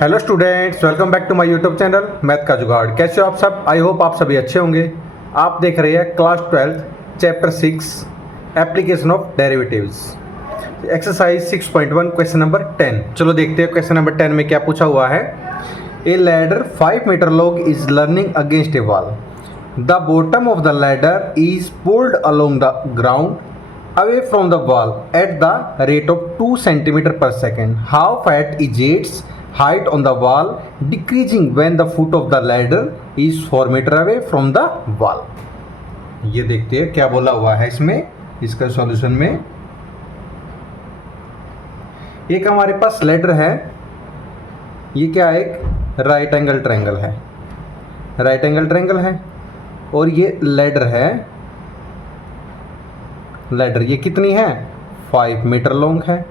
Hello students, welcome back to my YouTube channel math का जुगाड़। कैसे हो आप सब? आई होप आप सभी अच्छे होंगे। आप देख रहे हैं class 12 chapter 6 application of derivatives, exercise 6.1 question number 10। चलो देखते हैं क्वेश्चन नंबर 10 में क्या पूछा हुआ है। A ladder 5 metre long is leaning against a wall. The bottom of the ladder is pulled along the ground away from the wall at the rate of 2 centimeter per second. How fast is its height on the wall decreasing when the foot of the ladder is 4 meter away from the wall? ये देखते हैं क्या बोला हुआ है इसमें, इसका solution में। एक हमारे पास लैडर है, ये क्या है? एक राइट एंगल ट्रायंगल है, राइट एंगल ट्रायंगल है। और ये लैडर है, लैडर ये कितनी है? 5 मीटर लॉन्ग है।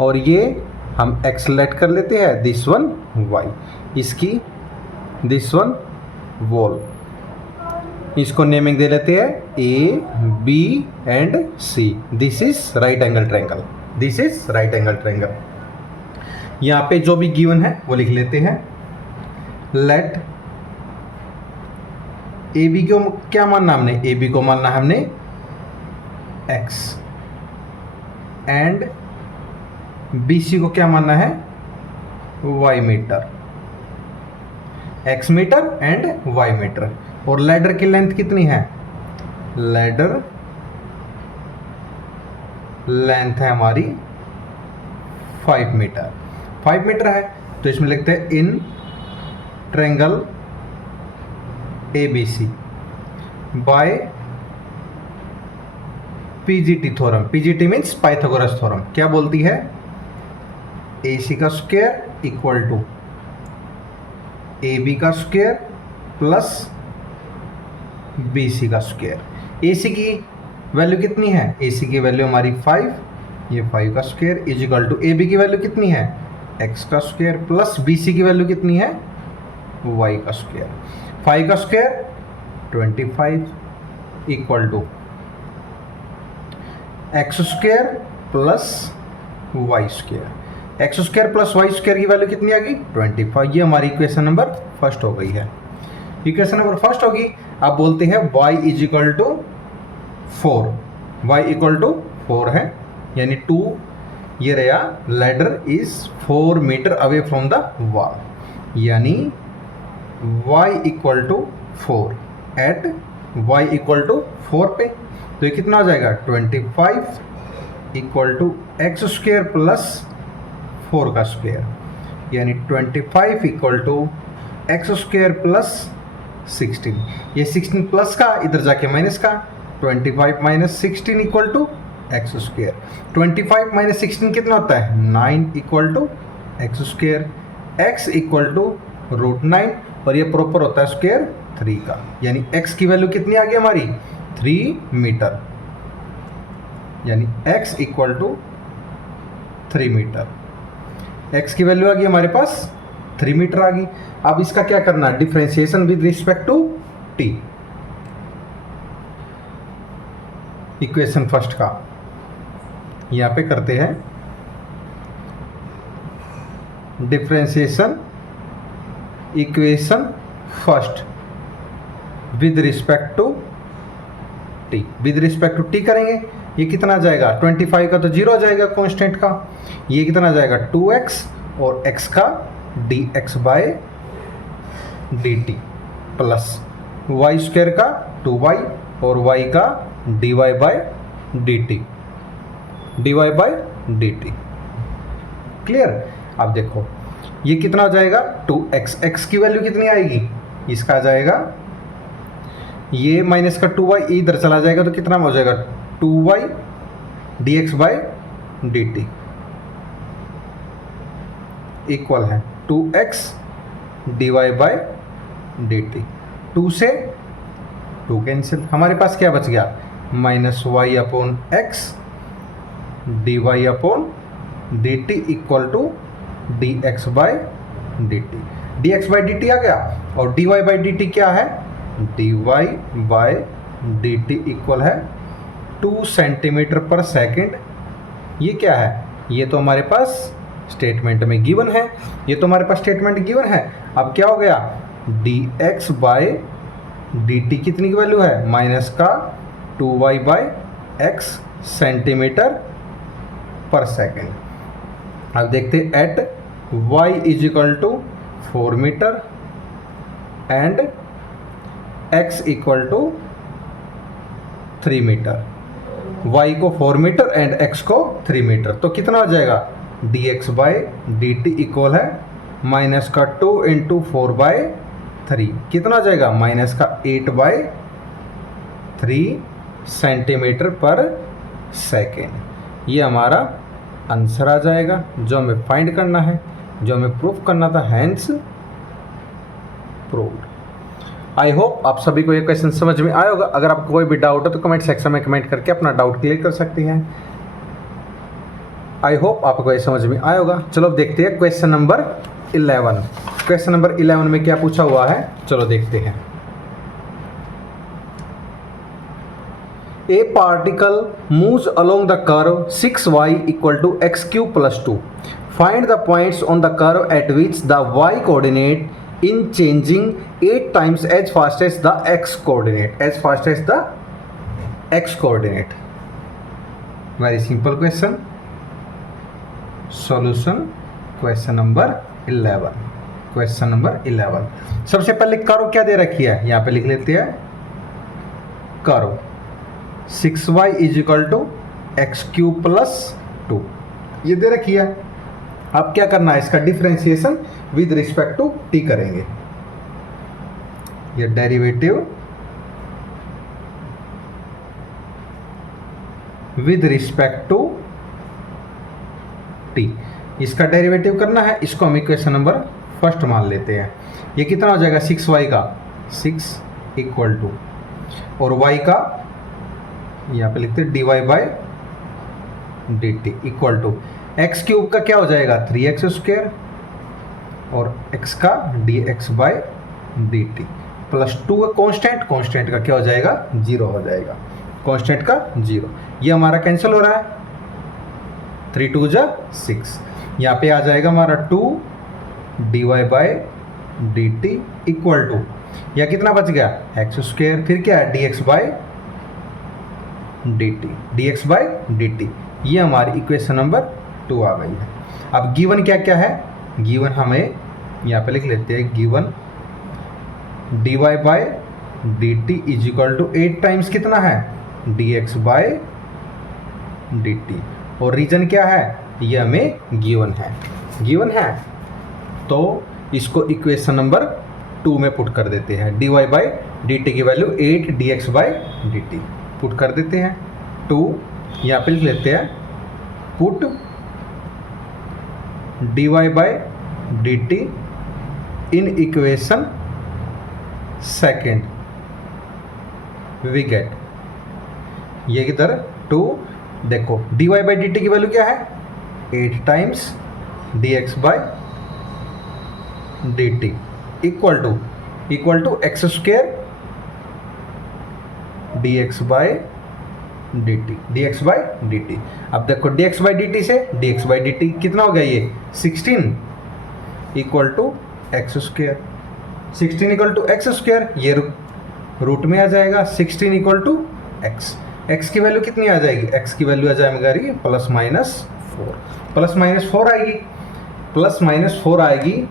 और ये हम एक्स लेट कर लेते हैं, दिस वन वाई, इसकी दिस वन वॉल। इसको नेमिंग दे लेते हैं a b and c. This is right angle triangle, this is right angle triangle. यहाँ पे जो भी गिवन है वो लिख लेते हैं। लेट ए बी को क्या मानना हमने? ए बी को मानना हमने x एंड BC को क्या मानना है? y metre, x metre and y metre. और लैडर की लेंथ कितनी है? लैडर लेंथ है हमारी 5 मीटर, 5 मीटर है। तो इसमें लिखते हैं in triangle ABC by PGT theorem. PGT means Pythagoras theorem. क्या बोलती है? AC का स्क्वायर इक्वल टू AB का स्क्वायर प्लस BC का स्क्वायर। AC की वैल्यू कितनी है? AC की वैल्यू हमारी 5, ये 5 का square is equal to AB की वैल्यू कितनी है? X का स्क्वायर प्लस BC की वैल्यू कितनी है? Y का स्क्वायर। 5 का square 25 equal to x square plus y square. X square plus y square की वैल्यू कितनी आ गई? 25। ये हमारी इक्वेशन नंबर फर्स्ट हो गई है। इक्वेशन नंबर फर्स्ट होगी। अब बोलते हैं y is equal to 4, y equal to 4 है, यानी 2। ये रहा ladder is 4 metre away from the wall, यानी y equal to 4 at y equal to 4 पे। तो ये कितना हो जाएगा? 25 equal to x square plus 4 का स्क्वायर, यानी 25 equal to x square plus 16। ये 16 प्लस का इधर जाके माइनस का, 25 minus 16 equal to x square. 25 minus 16 कितना होता है? 9 equal to x square. X equal to √9 और ये प्रॉपर होता है स्क्वायर 3 का, यानी एक्स की वैल्यू कितनी आ गई हमारी? 3 मीटर, यानी x equal to 3 metre. x की वैल्यू आ गई हमारे पास 3 मीटर आ गई। अब इसका क्या करना? Differentiation with respect to t। Equation first का यहां पे करते हैं differentiation equation first with respect to t. With respect to t करेंगे, ये कितना आ जाएगा? 25 का तो 0 आ जाएगा कांस्टेंट का। ये कितना आ जाएगा? 2x और x का dx by dt plus y square का 2y और y का dy by dt, dy by dt। Clear? अब देखो ये कितना हो जाएगा? 2x। x की वैल्यू कितनी आएगी? इसका आ जाएगा, ये माइनस का 2y इधर चला जाएगा तो कितना हो जाएगा? 2y dx by dt equal है 2x dy बाय dt। 2 से 2 कैंसिल, हमारे पास क्या बच गया? Minus y upon x dy upon dt equal to dx by dt। dx by dt आ गया और dy बाय dt क्या है? dy बाय dt इक्वल है 2 सेंटीमीटर पर सेकेंड। ये क्या है? ये तो हमारे पास स्टेटमेंट में गिवन है। ये तो हमारे पास स्टेटमेंट गिवन है। अब क्या हो गया, dx बाय dt कितनी की वैल्यू है, माइनस का 2y by x centimetre per second. अब देखते हैं at y is equal to 4 metre and x equal to 3 metre, y को 4 मीटर एंड x को 3 मीटर, तो कितना हो जाएगा, dx बाय dt इक्वल है माइनस का 2 इंटू 4 बाय 3, कितना हो जाएगा, माइनस का 8 बाय 3 सेंटीमीटर पर सेकेंड। ये हमारा आंसर आ जाएगा जो हमें फाइंड करना है, जो हमें प्रूफ करना था, हैंस प्रूव्ड। आई होप आप सभी को ये क्वेश्चन समझ में आया होगा। अगर आपको कोई भी डाउट हो तो कमेंट सेक्शन में कमेंट करके अपना डाउट क्लियर कर सकते हैं। आई होप आपको ये समझ में आया होगा। चलो अब देखते हैं क्वेश्चन नंबर 11। क्वेश्चन नंबर 11 में क्या पूछा हुआ है, चलो देखते हैं। A particle moves along the curve 6y equal to x cube plus 2. Find the points on the curve at which the y coordinate in changing 8 times as fast as the x coordinate. As fast as the x coordinate. Very simple question. Solution question number 11. Question number 11. सबसे पहले curve क्या दे रखी है, यहाँ पे लिख लेते हैं। Curve 6y is equal to x cube plus 2 ये दे रखी है। अब क्या करना है, इसका differentiation with respect to t करेंगे। ये derivative with respect to t, इसका डेरिवेटिव करना है। इसको हम इक्वेशन नंबर फर्स्ट मान लेते हैं। ये कितना हो जाएगा, 6y का 6 इक्वल टू, और y का यहाँ पे लिखते हैं dy by dt equal to, x cube का क्या हो जाएगा 3x स्क्वायर और x का dx बाय dt प्लस 2 का कांस्टेंट का क्या हो जाएगा, 0 हो जाएगा, कांस्टेंट का 0। ये हमारा कैंसिल हो रहा है, 3 2 जा 6, यहाँ पे आ जाएगा हमारा 2 dy by dt equal to, या कितना बच गया x स्क्वायर, फिर क्या है dx by dt, dx by dt। ये हमारी इक्वेशन नंबर 2 आ गई है। अब गिवन क्या क्या है, गिवन हमें यहाँ पे लिख लेते हैं। Given dy by dt is equal to 8 times कितना है, dx बाय dt, और रीजन क्या है, ये हमें गिवन है। तो इसको इक्वेशन नंबर 2 में पुट कर देते हैं। dy बाय dt की value 8 dx by dt put कर देते हैं। 2 यहाँ पे लिख लेते हैं, put dy by dt in equation second, we get, ये किधर 2, देखो dy बाय dt की वैल्यू क्या है, 8 times dx by dt equal to x square dx by dt। अब देखो dx बाय dt से dx बाय dt कितना हो गया, ये 16 equal to x square, 16 equal to x square, ये रूट में आ जाएगा 16 इक्वल टू एक्स की वैल्यू कितनी आ जाएगी, एक्स की वैल्यू आ जाएगी प्लस माइनस 4 आएगी।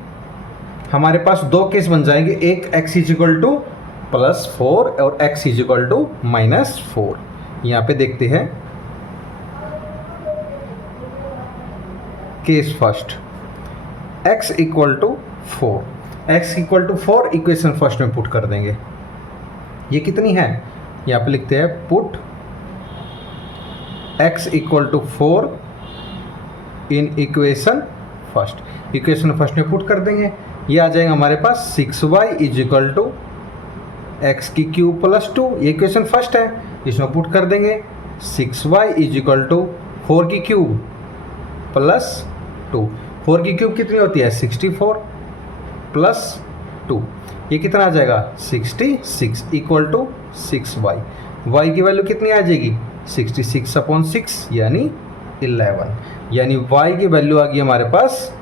हमारे पास दो केस बन जाएंगे, एक x इज इक्वल टू +4 और x इज इक्वल टू -4। यहाँ पे देखते हैं case first, x equal to 4 equation first में पुट कर देंगे। ये कितनी है, यहाँ पे लिखते हैं put x equal to 4 in equation first में पुट कर देंगे। ये आ जाएगा हमारे पास 6y is equal to x की क्यूब प्लस 2, ये इक्वेशन फर्स्ट है, इसमें पुट कर देंगे 6y इज इक्वल टू 4 की क्यूब प्लस 2, 4 की क्यूब कितनी होती है 64 प्लस 2, ये कितना आ जाएगा 66 इक्वल टू 6y, y की वैल्यू कितनी आ जाएगी 66/6 यानी 11, यानी y की वैल्यू आ गई हमारे पास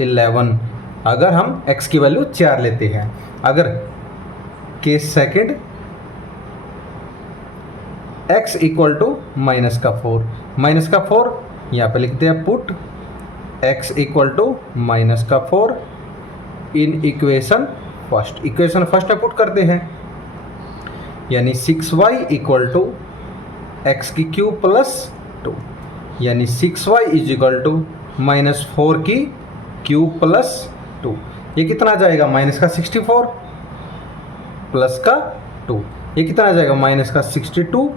11 अगर हम x की वैल्यू 4 लेते हैं। अगर case second x equal to minus का 4 यहाँ पे लिखते हैं put x equal to -4 in equation first में पुट करते हैं, यानी 6y इक्वल टू एक्स की क्यूब प्लस 2, यानी 6y इज इक्वल टू -4 की क्यूब प्लस 2। ये कितना आ जाएगा माइनस का 64 प्लस का 2, ये कितना आ जाएगा माइनस का 62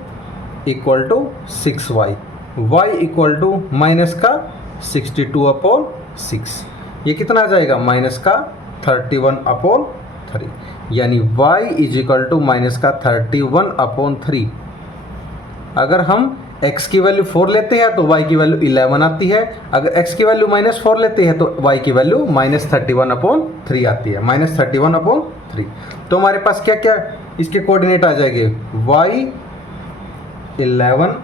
equal to 6y, y equal to minus का 62/6, ये कितना आ जाएगा माइनस का 31/3, यानी y is equal to minus का 31/3। अगर हम x की वैल्यू 4 लेते हैं तो y की वैल्यू 11 आती है, अगर x की वैल्यू -4 लेते हैं तो y की वैल्यू -31/3 आती है, -31/3। तो हमारे पास क्या क्या इसके कोऑर्डिनेट आ जाएंगे, y 11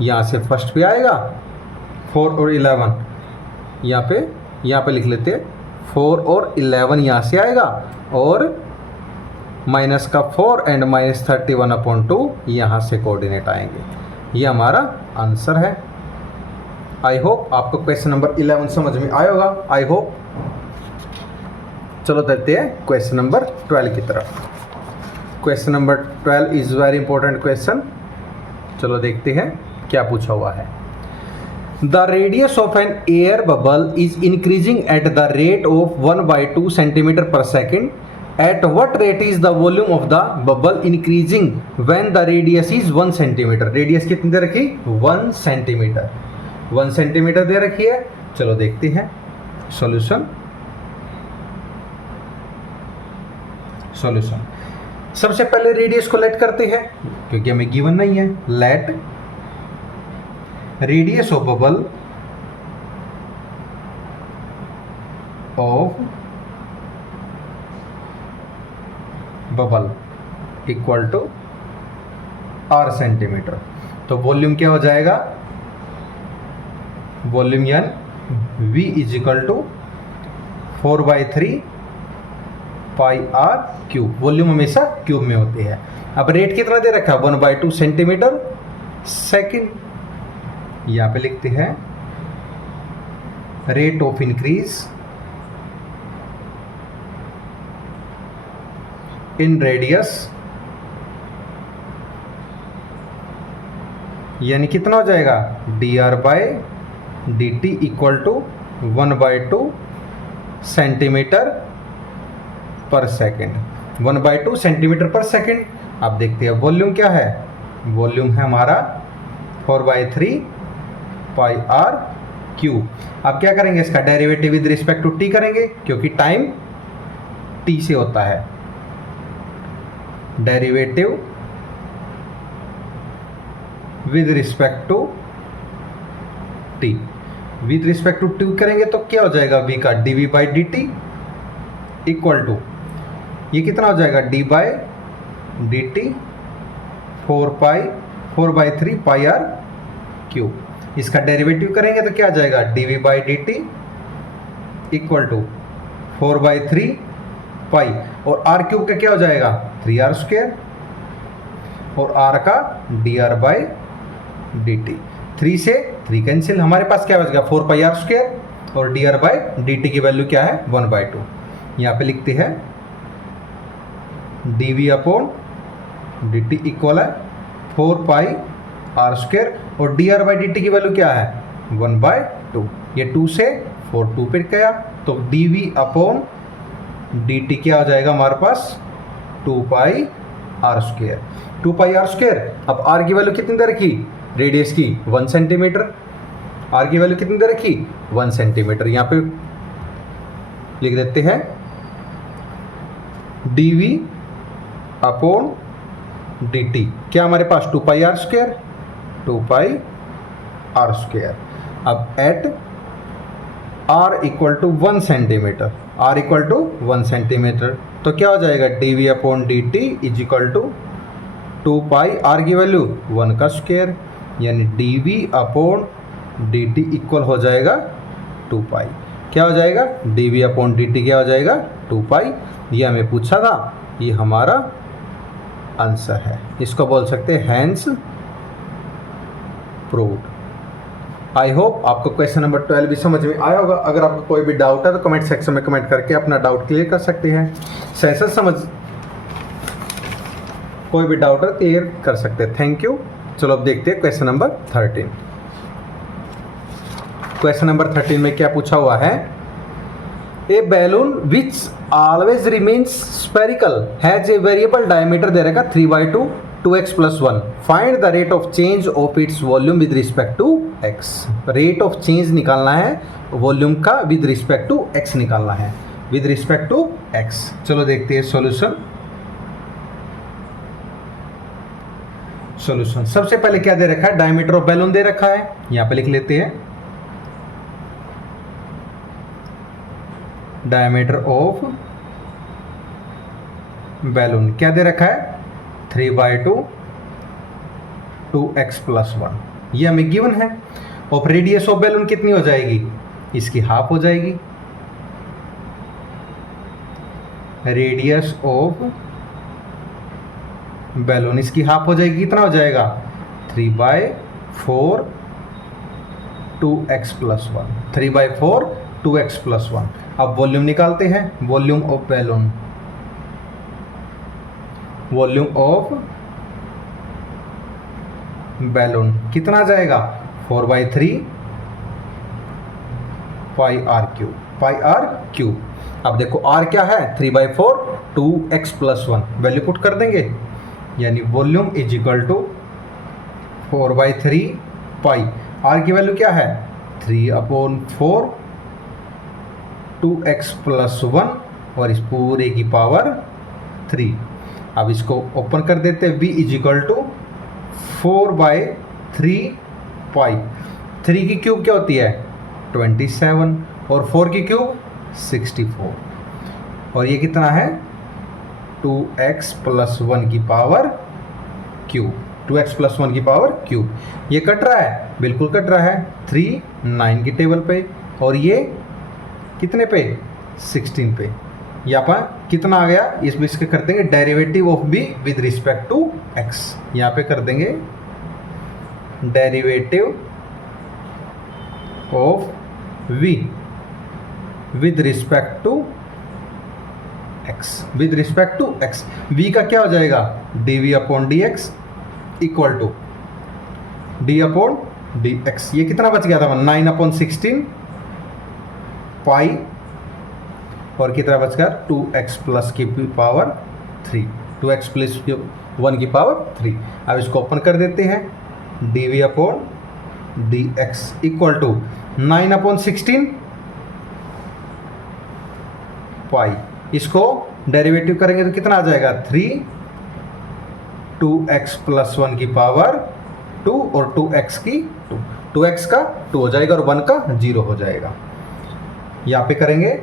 यहाँ से फर्स्ट पे आएगा, 4 और 11 यहाँ पे लिख लेते हैं, 4 और 11 यहाँ से आएगा, और माइनस का 4 एंड -31/2 यहाँ से कोऑर्डिनेट आएंगे। ये हमारा आंसर है। आई होप आपको क्वेश्चन नंबर 11 समझ में आया होगा, आई होप। चलो देखते हैं क्वेश्चन नंबर 12 की तरफ। Question number 12 is very important question. चलो देखते हैं क्या पूछा हुआ है। The radius of an air bubble is increasing at the rate of 1/2 centimetre per second. At what rate is the volume of the bubble increasing when the radius is 1 centimeter? Radius कितनी दे रखी, 1 centimetre, 1 centimetre दे रखी है। चलो देखते हैं solution. सबसे पहले रेडियस को लेट करते हैं क्योंकि हमें गिवन नहीं है। Let radius of bubble equal to r centimetre. तो वॉल्यूम क्या हो जाएगा, वॉल्यूम यान v is equal to 4/3 pi r cube. Volume हमेशा क्यूब में होती है। अब रेट कितना दे रखा है, 1/2 सेंटीमीटर सेकेंड। यहां पे लिखते हैं rate of increase in radius, यानी कितना हो जाएगा, dr/dt equal to 1/2 centimetre per second, 1/2 centimetre per second. आप देखते हैं वॉल्यूम क्या है, वॉल्यूम है हमारा 4/3 पाई r क्यूब। अब क्या करेंगे, इसका derivative with respect to t करेंगे क्योंकि टाइम t से होता है। Derivative with respect to t, with respect to t करेंगे तो क्या हो जाएगा, v का dv/dt इक्वल टू, ये कितना हो जाएगा, d/dt 4/3 पाई r क्यूब। इसका डेरिवेटिव करेंगे तो क्या आ जाएगा, dv/dt इक्वल टू 4/3 पाई, और r क्यूब का क्या हो जाएगा, 3r², और r का dr/dt। 3 से 3 कैंसिल, हमारे पास क्या बच गया, 4πr² और dr/dt की वैल्यू क्या है, 1/2। यहाँ पे लिखते हैं dv/dt इक्वल है 4πr² और dr/dt की वैल्यू क्या है, 1/2। ये 2 से 4 2 पे गया, तो dv/dt क्या हो जाएगा हमारे पास, 2πr²। 2πr²। अब r की वैल्यू कितनी दे रखी, रेडियस की 1 सेंटीमीटर, r की वैल्यू कितनी दे रखी, 1 सेंटीमीटर। यहाँ पे लिख देते हैं dv/dt क्या हमारे पास, 2πr², 2πr²। अब at r equal to 1 centimetre, r equal to 1 centimetre, तो क्या हो जाएगा, dv/dt is equal to 2 pi, r की वैल्यू 1 का स्क्वायर, यानी dv/dt डी टी इक्वल हो जाएगा 2 पाई। क्या हो जाएगा? D v upon d t क्या हो जाएगा? 2 पाई। ये हमें पूछा था, ये हमारा आंसर है। इसको बोल सकते हैं हैंस प्रूव्ड। आई होप आपको क्वेश्चन नंबर 12 भी समझ में आया होगा। अगर आपको कोई भी डाउट है तो कमेंट सेक्शन में कमेंट करके अपना डाउट क्लियर कर सकते हैं। सेशन समझ कोई भी डाउट है क्लियर कर सकते हैं। Thank you. चलो अब देखते हैं क्वेश्चन नंबर 13। क्वेश्चन नंबर 13 में क्या पूछा हुआ है? A balloon which always remains spherical has a variable diameter दे रखा 3/2 2x + 1। Find the rate of change of its volume with respect to x। Rate of change निकालना है, वॉल्यूम का विद रिस्पेक्ट टू x निकालना है, with respect to x। चलो देखते हैं सॉल्यूशन। सॉल्यूशन सबसे पहले क्या दे रखा है? डायमीटर ऑफ बैलून दे रखा है, यहां पे लिख लेते हैं डायमीटर ऑफ बैलून क्या दे रखा है? 3/2 2x + 1। ये हमें गिवन है। ऑफ रेडियस ऑफ बैलून कितनी हो जाएगी? इसकी हाफ हो जाएगी। रेडियस ऑफ बैलून इसकी हाफ हो जाएगी। कितना हो जाएगा? 3/4 2x + 1। 3/4 2x + 1। अब वॉल्यूम निकालते हैं। Volume of balloon, volume of balloon कितना आ जाएगा? 4/3 πr³। πr³। अब देखो r क्या है? 3/4 2x + 1। वैल्यू पुट कर देंगे, यानी volume is equal to 4/3 pi. r की वैल्यू क्या है? 3/4 2x + 1 और इस पूरे की पावर 3। अब इसको ओपन कर देते हैं। v इज इक्वल टू 4/3 पाई। 3 की क्यूब क्या होती है? 27 और 4 की क्यूब 64 और ये कितना है? 2x + 1 की पावर क्यूब। 2x + 1 की पावर क्यूब। ये कट रहा है? बिल्कुल कट रहा है। 3 9 की टेबल पे और ये कितने पे? 16 पे। यहाँ पर कितना आ गया? इसके कर देंगे derivative of b with respect to x। यहाँ पे कर देंगे derivative of v with respect to x। With respect to x v का क्या हो जाएगा? dv/dx equal to d/dx। ये कितना बच गया था? 9/16 पाई और कितना बच गया? 2x + की पावर 3। 2x + 1 की पावर 3। अब इसको ओपन कर देते हैं। dv/dx इक्वल टू 9/16 पाई। इसको डेरिवेटिव करेंगे तो कितना आ जाएगा? 3 2x + 1 की पावर 2 और 2x की 2। 2x का 2 हो जाएगा और 1 का 0 हो जाएगा। यहाँ पे करेंगे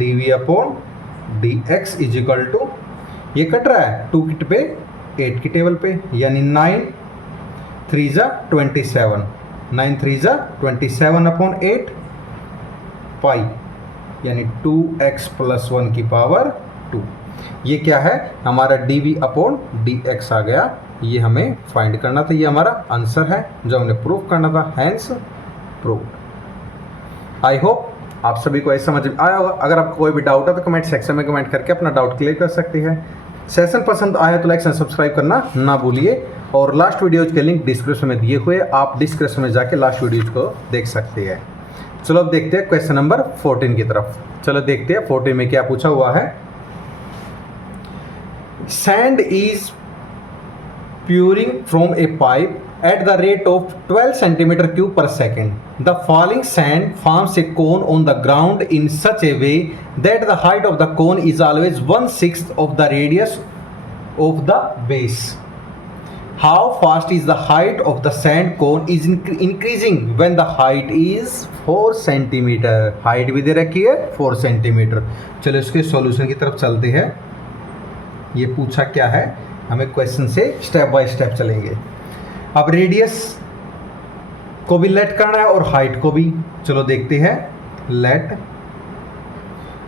dv/dx इज इक्वल टू, ये कट रहा है 2 की पे 8 की टेबल पे, यानी 9 3 = 27। 9 3 = 27/8 पाई, यानी 2x + 1 की पावर 2। ये क्या है? हमारा dv/dx आ गया। ये हमें फाइंड करना था। ये हमारा आंसर है जो हमने प्रूव करना था। Hence proved. आई होप आप सभी को ऐसा समझ में आया होगा। अगर आपको कोई भी डाउट है तो कमेंट सेक्शन में कमेंट करके अपना डाउट क्लियर कर सकते हैं। सेशन पसंद आया तो लाइक एंड सब्सक्राइब करना ना भूलिए और लास्ट वीडियोज के लिंक डिस्क्रिप्शन में दिए हुए, आप डिस्क्रिप्शन में जाके लास्ट वीडियोज को देख सकते हैं। चलो अब देखते हैं क्वेश्चन नंबर 14 की तरफ। चलो देखते हैं 14 में क्या पूछा हुआ है। Sand is pouring from a pipe at the rate of 12 cm³ per second. The falling sand forms a cone on the ground in such a way that the height of the cone is always 1/6 of the radius of the base. How fast is the height of the sand cone is increasing when the height is 4 cm. Height भी दे रखी है 4 cm। चलो इसके solution की तरफ चलते हैं। ये पूछा क्या है हमें क्वेश्चन से, स्टेप बाय स्टेप चलेंगे। अब रेडियस को भी लेट करना है और हाइट को भी। चलो देखते हैं। Let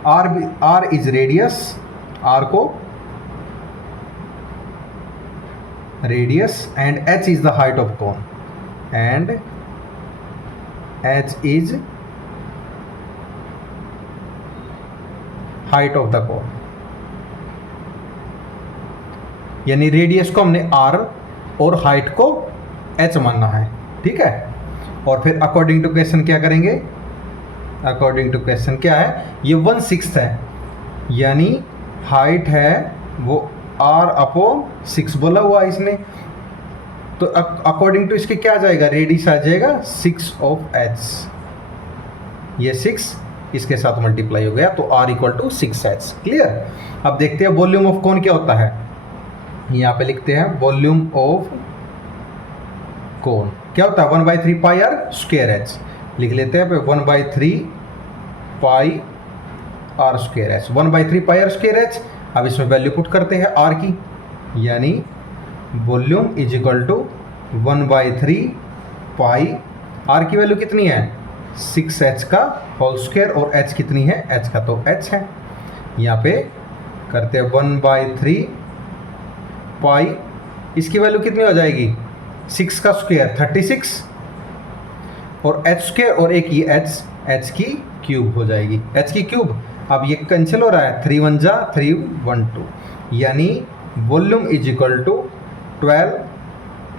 r is radius, r को radius, and h is the height of cone, and h is height of the cone. यानी रेडियस को हमने आर और हाइट को एच मानना है, ठीक है। और फिर अकॉर्डिंग टू क्वेश्चन क्या करेंगे, अकॉर्डिंग टू क्वेश्चन क्या है, ये 1/6 है, यानी हाइट है वो आर अपॉन 6 बोला हुआ इसने, तो अकॉर्डिंग टू इसके क्या आ जाएगा, रेडियस आ जाएगा 6 ऑफ एच, ये 6 इसके साथ मल्टीप्लाई हो गया, तो r equal to 6h। Clear. अब देखते हैं वॉल्यूम ऑफ कोन क्या होता है। यहाँ पे लिखते हैं वॉल्यूम ऑफ कोन क्या होता है, 1/3 पाई आर स्क्वायर एच। लिख लेते हैं 1/3 pi r square h, 1/3 pi r square h. अब इसमें वैल्यू पुट करते हैं आर की, यानी volume is equal to 1/3 pi, r की वैल्यू कितनी है 6h का होल स्क्वायर, और h कितनी है, h का तो h है। यहाँ पे करते हैं 1/3 पाई, इसकी वैल्यू कितनी हो जाएगी 6 का स्क्वायर 36, और h स्क्वायर और एक ये h की क्यूब हो जाएगी, h की क्यूब। अब ये कैंसिल हो रहा है, 3 1 जा 3 1 2, यानी volume is equal to 12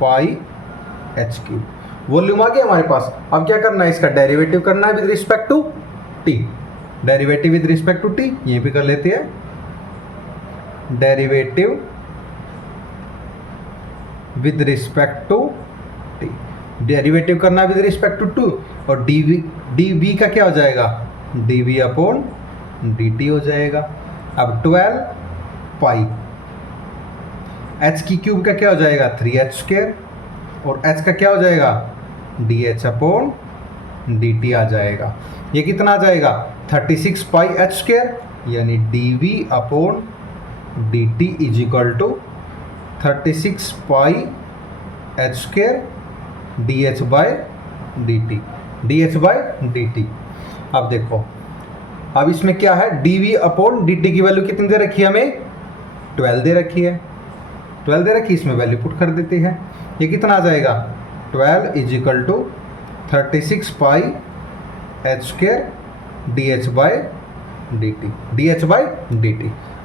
pi h cube. Volume आ गया हमारे पास। अब क्या करना है, इसका डेरिवेटिव करना है with respect to t, derivative with respect to t, यहीं पे कर लेते हैं derivative with respect to t, derivative करना है विद रिस्पेक्ट टू 2, और dv का क्या हो जाएगा, dv अपॉन dt हो जाएगा। अब 12 पाई h की क्यूब का क्या हो जाएगा 3h स्क्वायर, और h का क्या हो जाएगा dh अपॉन dt आ जाएगा। ये कितना आ जाएगा 36 पाई h स्क्वायर, यानी dv upon dt is equal to 36 pi h square dh by dt। अब देखो, अब इसमें क्या है, dv अपॉन dt की वैल्यू कितनी दे रखी है हमें 12 दे रखी है, 12 दे रखी, इसमें वैल्यू पुट कर देते हैं। ये कितना आ जाएगा 12 is equal to 36 pi h square dh by dt।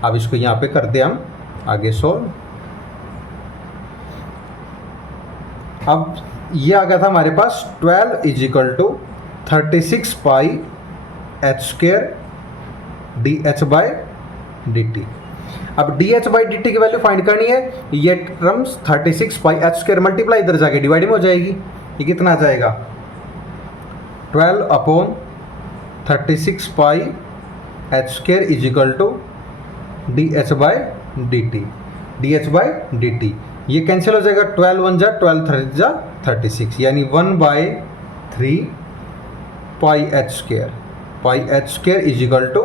अब इसको यहाँ पे करते हैं हम आगे सोल्व। अब ये आ गया था हमारे पास 12 is equal to 36 pi h square dh by dt। अब dh बाई dt की वैल्यू फाइंड करनी है, ये terms 36 pi h square multiply इधर जाके डिवाइड में हो जाएगी, ये कितना आ जाएगा 12 upon 36 pi h square is equal to dh by dt। ये कैंसिल हो जाएगा, 12 1 जा 12 3 जा 36, यानी 1/3 pi h square is equal to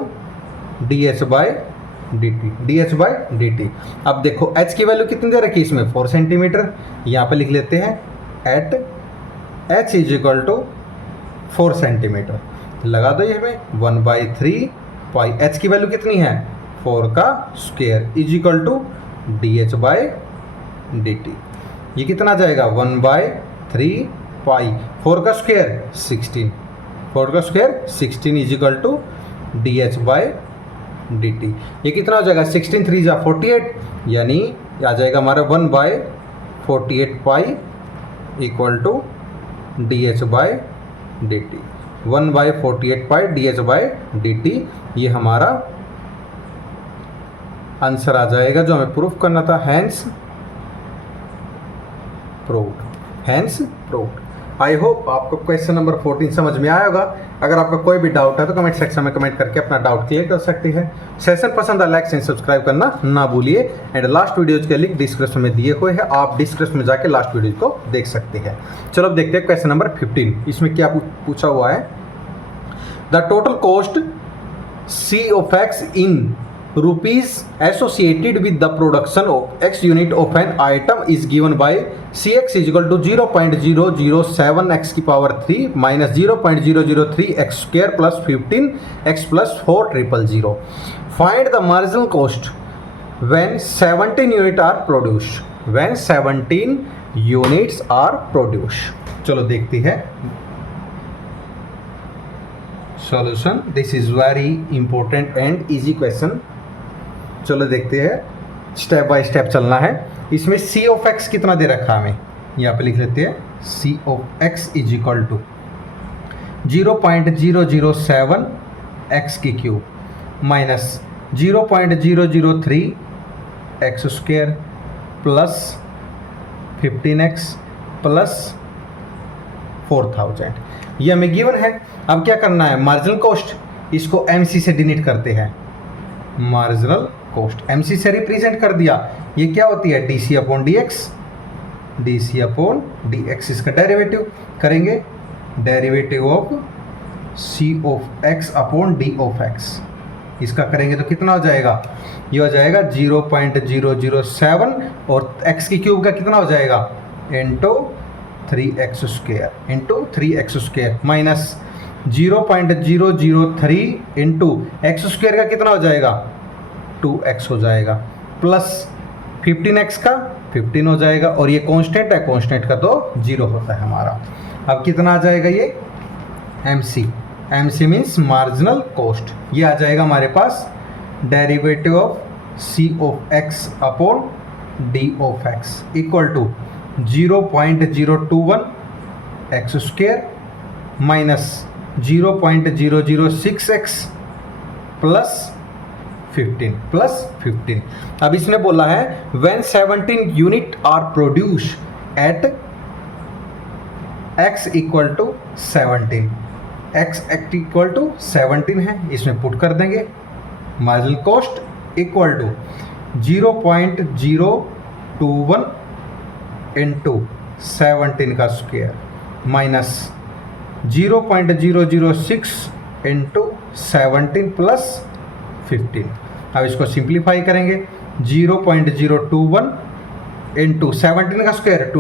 dh by dt। अब देखो h की वैल्यू कितनी दे रखी है इसमें 4 सेंटीमीटर, यहाँ पे लिख लेते हैं at h is equal to 4 centimetre, लगा दो ये हमें 1/3 पाई, h की वैल्यू कितनी है 4 का square is equal to dh by dt। ये कितना आ जाएगा 1/3 पाई, 4 का स्क्वायर 16, 4 का square 16 is equal to dh by dt। ये कितना हो जाएगा 16 3 जा 48, यानी आ जाएगा हमारा 1/48 pi equal to dh by dt, 1/48 pi dh by dt। ये हमारा आंसर आ जाएगा जो हमें प्रूफ करना था, हैंस प्रूव्ड। आई होप आपको क्वेश्चन नंबर 14 समझ में आया होगा। अगर आपका कोई भी डाउट है तो कमेंट सेक्शन में कमेंट करके अपना डाउट क्लियर कर सकते हैं। सेशन पसंद आया लाइक एंड सब्सक्राइब करना ना भूलिए, एंड लास्ट वीडियोज के लिंक डिस्क्रिप्शन में दिए हुए हैं, आप डिस्क्रिप्शन में जाके लास्ट वीडियो को देख सकते हैं। चलो अब देखते हैं क्वेश्चन नंबर 15। इसमें क्या पूछा हुआ है, the total cost C of X in rupees associated with the production of x unit of an item is given by cx is equal to 0.007 x की power 3 minus 0.003 x square plus 15 x plus 4000. Find the marginal cost when 17 units are produced. When 17 units are produced. चलो देखते हैं solution. This is very important and easy question. चलो देखते हैं, step by step चलना है. इसमें सी ऑफ एक्स कितना दे रखा है हमें, यहाँ पे लिख लेते हैं. C of x is equal to 0.007 x की cube minus 0.003 x square plus 15x plus 4000. ये हमें गिवन है. अब क्या करना है, मार्जिनल कॉस्ट, इसको एमसी से डिनोट करते हैं. मार्जिनल कॉस्ट एमसी से रिप्रेजेंट कर दिया. ये क्या होती है, dc upon dx. Dc upon dx, इसका डेरिवेटिव करेंगे. Derivative of c of x upon d of x, इसका करेंगे तो कितना हो जाएगा, ये हो जाएगा 0.007 और एक्स की क्यूब का कितना हो जाएगा into 3x square into 3x square minus 0.003 into x square का कितना हो जाएगा 2x हो जाएगा प्लस 15x का 15 हो जाएगा. और ये कांस्टेंट है, कांस्टेंट का तो 0 होता है हमारा. अब कितना आ जाएगा ये MC. MC means marginal cost. ये आ जाएगा हमारे पास derivative of C of x upon D of x equal to 0.021 x square minus 0.006 x plus 15. अब इसने बोला है when 17 unit are produce at x equal to 17. x equal to 17 है, इसमें पुट कर देंगे. Marginal cost equal to 0.021 into 17 का square minus 0.006 into 17 plus 15. अब इसको सिंप्लीफाई करेंगे. 0.021 इंटू 17 का स्क्वायर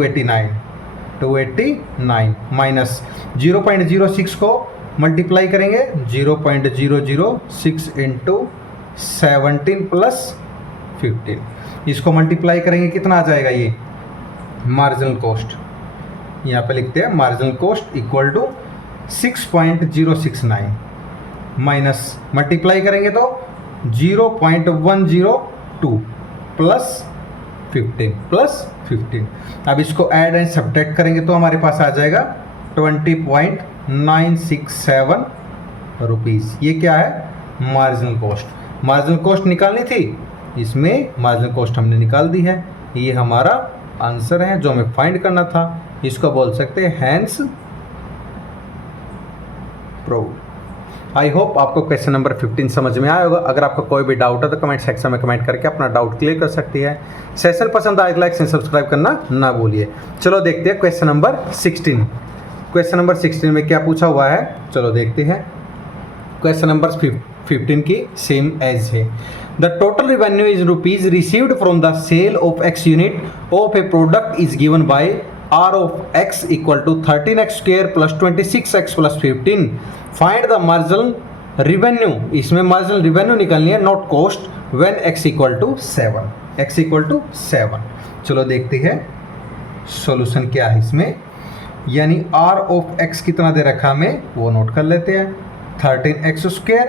289 माइनस 0.06 को मल्टीप्लाई करेंगे. 0.006 इंटू 17 प्लस 15, इसको मल्टीप्लाई करेंगे कितना आ जाएगा ये मार्जिनल कॉस्ट. यहाँ पे लिखते हैं marginal cost equal to 6.069 minus multiply करेंगे तो 0.102 प्लस 15. अब इसको ऐड एंड सब्ट्रैक्ट करेंगे तो हमारे पास आ जाएगा 20.967 रुपीज़. ये क्या है मार्जिनल कॉस्ट. मार्जिनल कॉस्ट निकालनी थी, इसमें मार्जिनल कॉस्ट हमने निकाल दी है. ये हमारा आंसर है जो हमें फाइंड करना था. इसको बोल सकते हैं हैंस प्रूव. आई होप आपको क्वेश्चन नंबर 15 समझ में आया होगा. अगर आपको कोई भी डाउट है तो कमेंट सेक्शन में कमेंट करके अपना डाउट क्लियर कर सकती है. सेशन पसंद आए लाइक एंड सब्सक्राइब करना ना भूलिए. चलो देखते हैं क्वेश्चन नंबर 16. क्वेश्चन नंबर 16 में क्या पूछा हुआ है, चलो देखते हैं. क्वेश्चन नंबर 15 की सेम एज है. The total revenue is rupees received from the sale of x unit of a product is given by R of x equal to 13x square plus 26x plus 15. Find the marginal revenue. इसमें marginal revenue निकालनी है, not cost, when x equal to 7. x equal to 7. चलो देखते हैं solution क्या है इसमें. यानी R ऑफ x कितना दे रखा हमें वो नोट कर लेते हैं. 13x स्क्वायर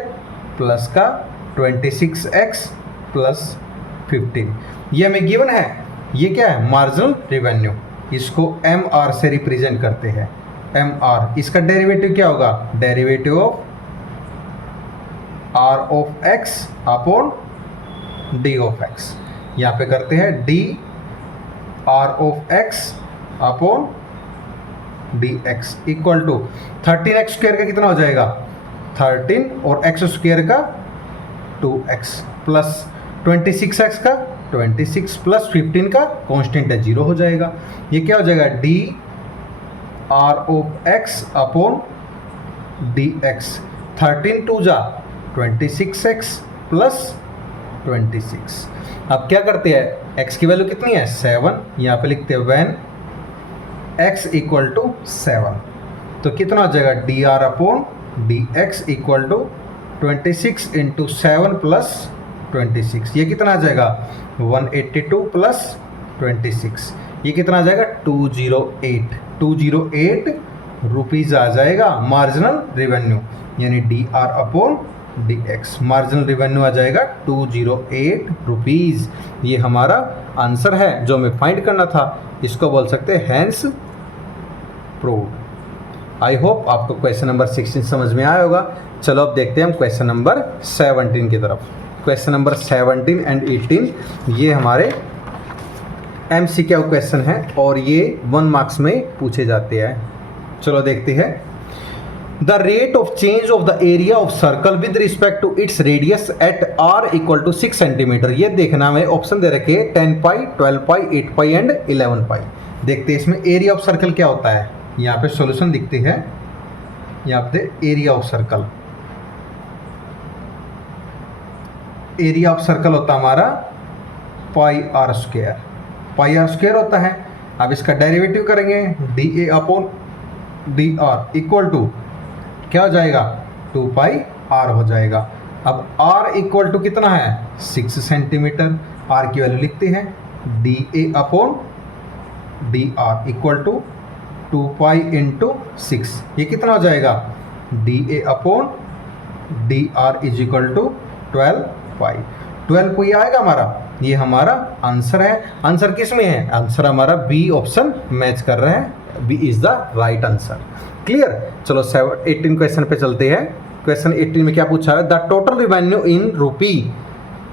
प्लस का 26x प्लस 15. ये हमें गिवन है. ये क्या है मार्जिनल रिवेन्यू. इसको MR से रिप्रेजेंट करते हैं. MR, इसका डेरिवेटिव क्या होगा, derivative of R of x upon D of x. यहाँ पे करते हैं D R of x upon dx equal to 13x square का कितना हो जाएगा 13 और x स्क्वायर का 2x प्लस 26x का 26 प्लस 15 का कांस्टेंट है 0 हो जाएगा. ये क्या हो जाएगा D R of x upon D x. 13 टू जा 26x प्लस 26। अब क्या करते हैं, x की वैल्यू कितनी है 7, यहाँ पे लिखते हैं व्हेन x इक्वल टू 7, तो कितना हो जाएगा dr upon dx equal to 26 into 7 plus 26, ये कितना आ जाएगा 182 प्लस 26, ये कितना आ जाएगा 208 रुपीज़ आ जाएगा मार्जिनल रेवेन्यू, यानी dr upon dx marginal revenue आ जाएगा 208 रुपीज़। ये हमारा आंसर है जो हमें फाइंड करना था, इसको बोल सकते हैं हैंस प्रूव्ड। आई होप आपको क्वेश्चन नंबर 16 समझ में आया होगा। चलो अब देखते हैं हम क्वेश्चन नंबर 17 की तरफ। क्वेश्चन नंबर 17 एंड 18 ये हमारे MCQ क्वेश्चन है और ये 1 मार्क्स में पूछे जाते हैं। चलो देखते हैं। The rate of change of the area of circle with respect to its radius at r equal to 6 centimetre, ये देखना हमें ऑप्शन दे रखे 10 पाई, 12 पाई, 8 पाई एंड 11 पाई। देखते हैं इसमें एरिया ऑफ सर्कल क्या होता है। यहाँ पे सॉल्यूशन दिखते हैं, यहाँ पे area of circle, area of circle होता हमारा पाई आर स्क्वायर होता है। अब इसका डेरिवेटिव करेंगे dA upon dr equal to क्या हो जाएगा 2 पाई r हो जाएगा। अब r इक्वल टू कितना है 6 सेंटीमीटर, r की वैल्यू लिखते हैं dA upon dr equal to 2 pi into 6, ये कितना हो जाएगा dA upon dr is equal to 12 pi. 12 pi आएगा हमारा, ये हमारा आंसर है। आंसर किस में है, आंसर हमारा बी ऑप्शन मैच कर रहे हैं, B is the right answer. Clear. चलो 18 क्वेश्चन पे चलते हैं। क्वेश्चन 18 में क्या पूछा है, द टोटल रिवेन्यू इन रूपी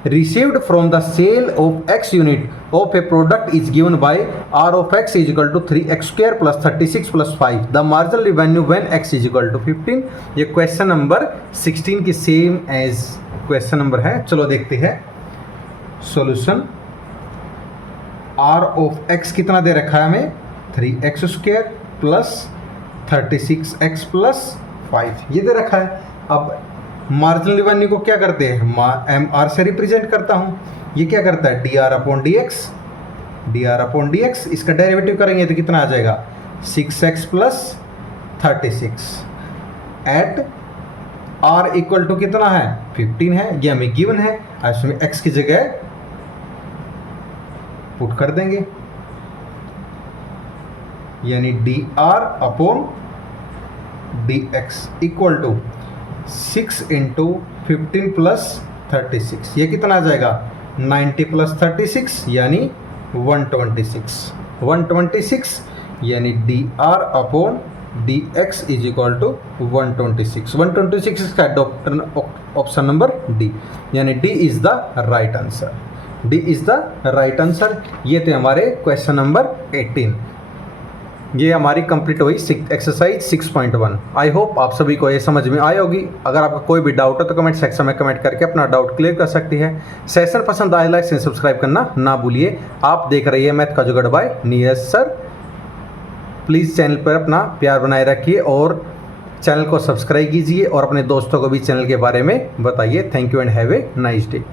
received from the sale of x unit of a product is given by r of x is equal to 3x square plus 36 plus 5, the marginal revenue when x is equal to 15। ये question number 16 की same as question number है। चलो देखते हैं solution. r of x कितना दे रखा है हमें 3x square plus 36x plus 5, ये दे रखा है। अब मार्जिनल रेवेन्यू को क्या करते हैं, एम आर से रिप्रेजेंट करता हूँ, ये क्या करता है dr अपॉन dx, इसका डेरिवेटिव करेंगे तो कितना आ जाएगा 6x plus 36 at r equal to कितना है 15 है, ये हमें गिवन है। इसमें x की जगह पुट कर देंगे, यानी dr upon dx equal to 6 into 15 plus 36, ये कितना आ जाएगा 90 प्लस 36 यानी 126 यानी dr upon dx is equal to 126 इसका ऑप्शन नंबर डी, यानी D is the right answer, D is the right answer. ये थे हमारे क्वेश्चन नंबर 18। ये हमारी कंप्लीट हुई एक्सरसाइज 6.1। आई होप आप सभी को ये समझ में आई होगी। अगर आपका कोई भी डाउट है तो कमेंट सेक्शन में कमेंट करके अपना डाउट क्लियर कर सकती है। सेशन पसंद आए लाइक एंड सब्सक्राइब करना ना भूलिए। आप देख रही है मैथ का जुगाड़ by Neeraj sir. Please channel पर अपना प्यार बनाए रखिए और चैनल को सब्सक्राइब कीजिए और अपने दोस्तों को भी चैनल के बारे में बताइए। Thank you and have a nice day.